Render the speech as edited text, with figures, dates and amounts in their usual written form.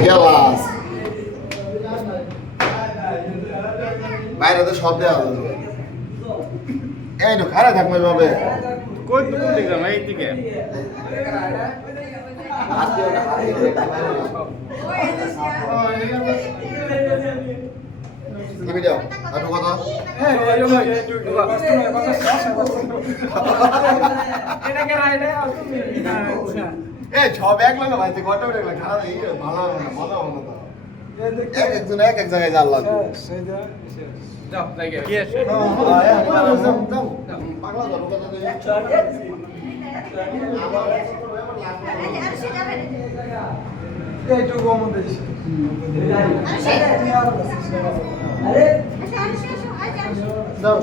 গেলাস বাইরে তো সব দেওয়া যাবে এই তো খারাপ থাকবে ভাবে কই তো কোন দিকে এই দিকে কি ভিডিও আর কথা এ সব এক লাগে ভাই ঘন্টা বেড়ে খারাপ ভালো ভালো ভালো এক একজন এক এক জায়গায় জানলাম যাও জায়গা কি আছে পাগলা ধরো কথা এইটুকু আমাদের যাও